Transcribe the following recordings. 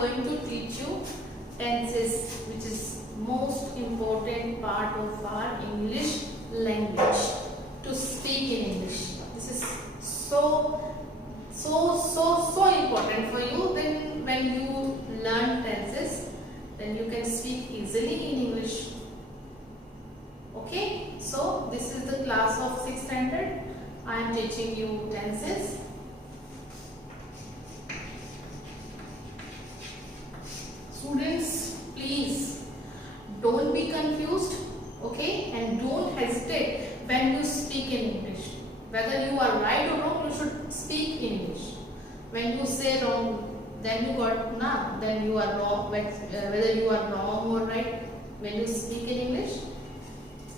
going to teach you tenses, which is most important part of our English language, to speak in English. This is so important for you. Then when you learn tenses, then you can speak easily in English. Okay, so this is the class of 6th standard. I am teaching you tenses. Students, please don't be confused, okay, and don't hesitate when you speak in English. Whether you are right or wrong, you should speak in English. When you say wrong, then you are wrong. Whether you are wrong or right, when you speak in English.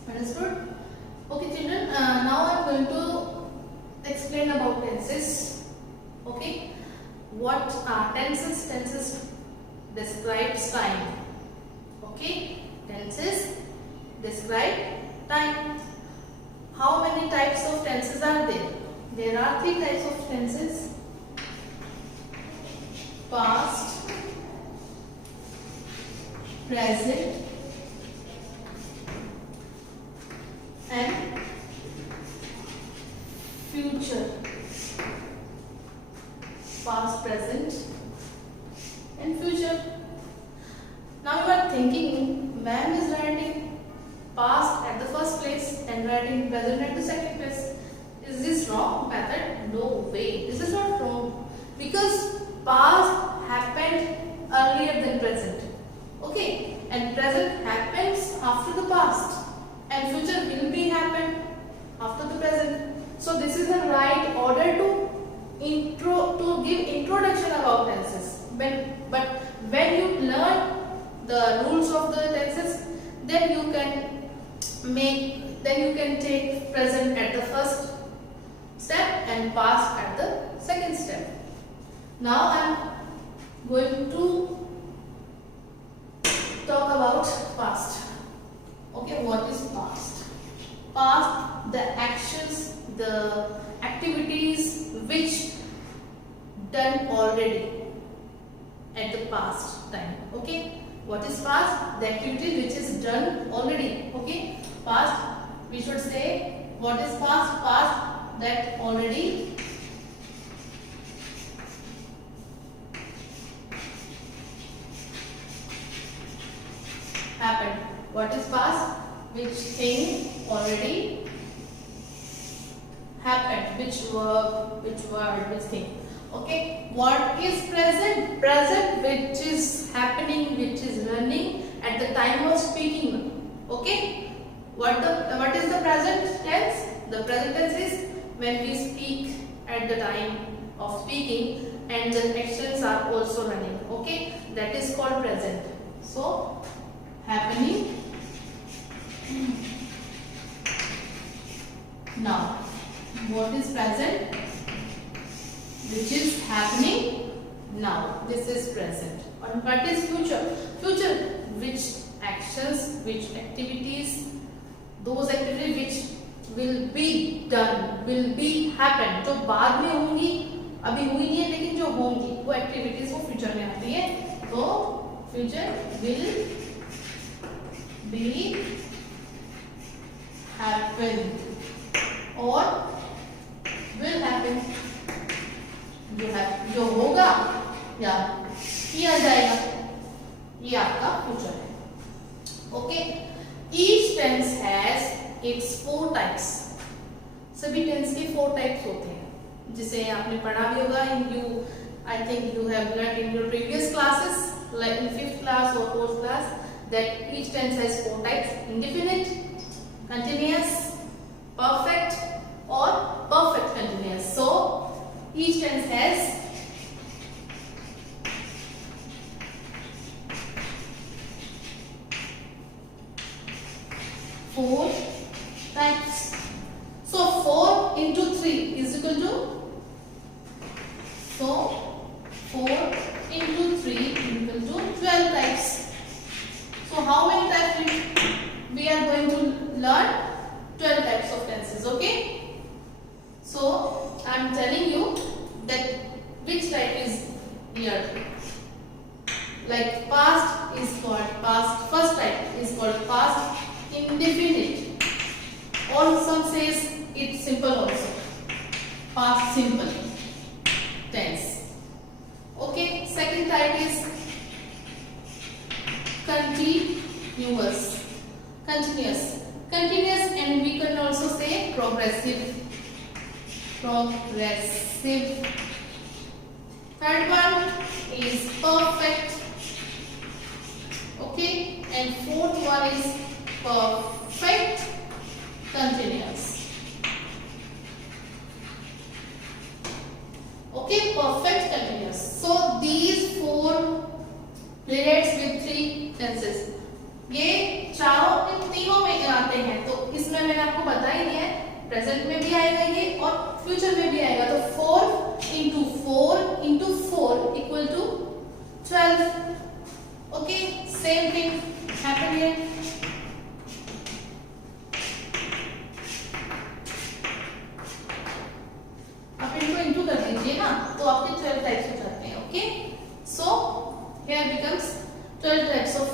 Understood? Okay, children. Now I am going to explain about tenses. Okay, what are tenses? Tenses describes time. Okay, tenses describe time. How many types of tenses are there? There are 3 types of tenses: past, present, and future. Past, present, and future. Now you are thinking, ma'am is writing past at the first place and writing present at the second place. Is this wrong method? No way. This is not wrong, because past happened earlier than present. Okay, and present happens after the past, and future will be happen after the present. So this is the right order to give introduction about tenses. But when you learn the rules of the tenses, then you can take present at the first step and past at the second step. Now I am going to talk about past. Okay, what is past? Past, the actions, the activities which done already at the past time. Okay, what is past? The activity which is done already. Okay, past, we should say what is past? Past that already happened. What is past? Which thing already happened, which verb, which word, which thing. Okay, what is present? Present, which is happening, which is running at the time of speaking. Okay, what is the present tense? The present tense is when we speak at the time of speaking and the actions are also running. Okay, that is called present. So happening now. What is present? Which is happening now. This is present. And what is future? Future, which actions, which activities, those activities which will be done, will be happen. जो बाद में होंगी, अभी हुई नहीं है, लेकिन जो होंगी वो activities वो future में आती है. तो future will be happen or will happen. जो होगा या किया जाएगा, ये आपका फ्यूचर है. Okay, each tense has its 4 types. सभी टेंस के 4 टाइप्स होते हैं, जिसे आपने पढ़ा भी होगा in I think you have learn in your previous classes, like in 5th class or 4th class, that each tense has 4 types: indefinite, continuous, perfect, or perfect continuous. So each tense has 4 types. So 4 into 3 is equal to, so 4 into 3 is equal to 12 types. So how many types we are going to learn? 12 types of tenses. Okay, so I am telling you that continuous. Continuous, and we can also say progressive. Progressive. Third one is perfect. Okay, and fourth one is perfect continuous. Okay, perfect continuous. So these four relates with three tenses. ये चारों इन तीनों में आते हैं, तो इसमें मैंने आपको बता ही दिया है, प्रेजेंट में भी आएगा ये और फ्यूचर में भी आएगा. तो 4 into 4 into 4 equal to 12. Okay, same thing happen here. आप इनको इंटू कर दीजिए ना, तो आपके 12 टाइप्स हो जाते हैं. Okay, so here becomes 12 types of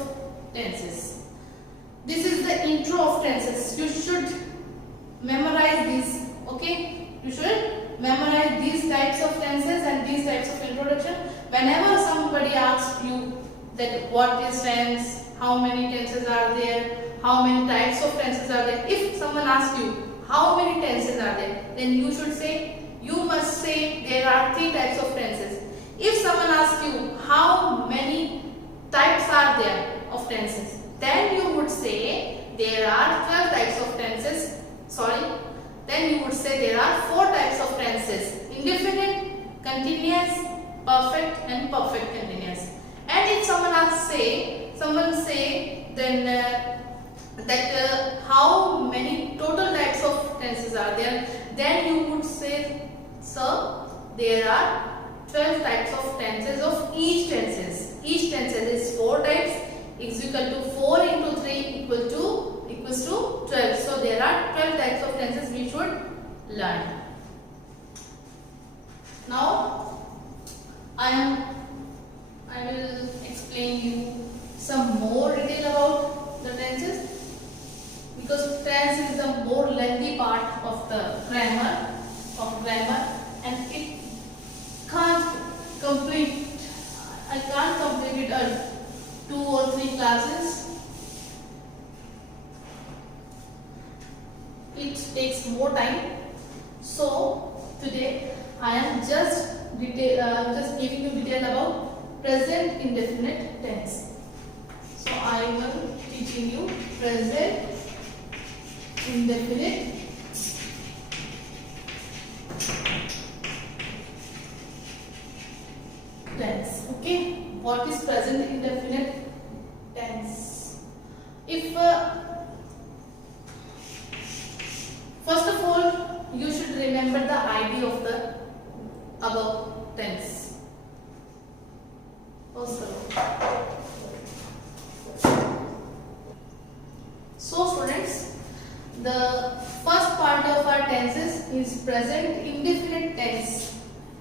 tenses. This is the intro of tenses. You should memorize these. Okay, you should memorize these types of tenses and these types of introduction. Whenever somebody asks you that what is tense, how many tenses are there, how many types of tenses are there, if someone asks you how many tenses are there, then you should say, you must say there are 3 types of tenses. If someone asks you how many types are there of tenses, then you would say there are 12 types of tenses. Sorry, then you would say there are 4 types of tenses: indefinite, continuous, perfect, and perfect continuous. And if someone say then that how many total types of tenses are there, then you would say, sir, there are 12 types of tenses of each tenses. Each tenses is 4 types, is equal to 4 into 3 equals to 12. So there are 12 types of tenses we should learn. Now I will explain you some more detail about the tenses, because tense is the more lengthy part of the grammar and it can't complete. I can't complete it in 2 or 3 classes. It takes more time. So today I am just giving you detail about present indefinite tense. So I am teaching you present indefinite tense. Okay, what is present indefinite tense? If first of all, you should remember the idea of the above tense. So students, the first part of our tenses is present indefinite tense.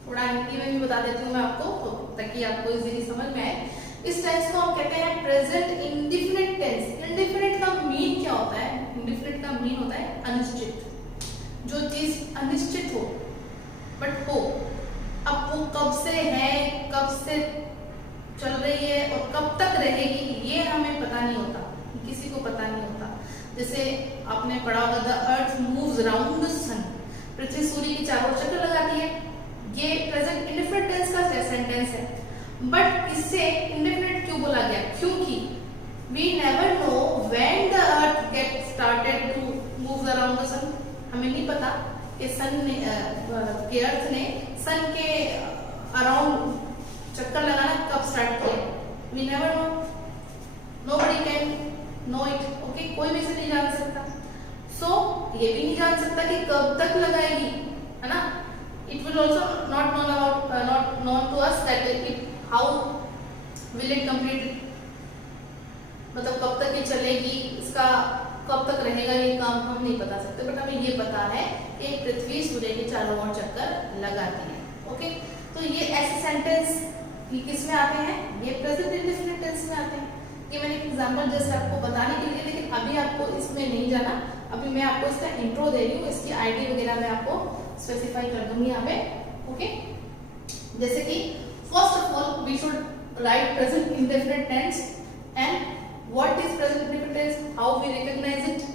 थोड़ा हिंदी में भी बता देती हूँ मैं आपको, ताकि आपको इजीली समझ में आए. इस टेंस को हम कहते हैं प्रेजेंट इंडिफिनिट टेंस. इंडिफिनिट का मीन क्या होता है? इंडिफिनिट का मीन होता है अनिश्चित. जो चीज अनिश्चित हो बट हो. अब वो कब से है, कब से चल रही है और कब तक रहेगी, ये हमें पता नहीं होता, किसी को पता नहीं होता. जैसे आपने पढ़ा होगा the earth moves around the sun. पृथ्वी सूर्य की चारों ओर चक्कर लगाती है. ये प्रेजेंट इंडेफिनिट टेंस का सेंटेंस है. बट इससे इंडेफिनिट क्यों बोला गया? क्योंकि we never know when the earth get started to move around the sun. हमें नहीं पता कि अर्थ ने सन के अराउंड चक्कर लगाना कब स्टार्ट किया. We never know. Nobody can know it. Okay, कोई भी इसे नहीं जान सकता. सो ये भी नहीं जान सकता कि कब तक लगाएगी, है ना. It will also not known to us that how will it complete. मतलब कब तक ये चलेगी, इसका कब तक रहेगा, ये काम हम नहीं बता सकते. बट हमें ये पता है कि पृथ्वी सूर्य के चारों ओर चक्कर लगाती है. ओके, तो ये ऐसे सेंटेंस ये किस में आते हैं? ये प्रेजेंट इंडेफिनिट टेंस में आते हैं. ये मैंने एक एग्जांपल जस्ट आपको बताने के लिए, लेकिन अभी आपको इसमें नहीं जाना. अभी मैं आपको इसका इंट्रो दे रही हूँ. इसकी आईडी वगैरह मैं आपको स्पेसिफाई कर दूंगी यहाँ पे. ओके, जैसे कि first of all we should write present indefinite tense and What is present perfect tense? How we recognize it?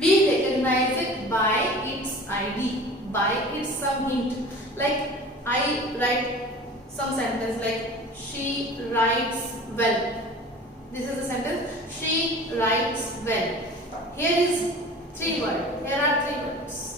We recognize it by its ID, by its some hint. Like I write some sentence like she writes well. This is the sentence. She writes well. Here is three words. Here are three words.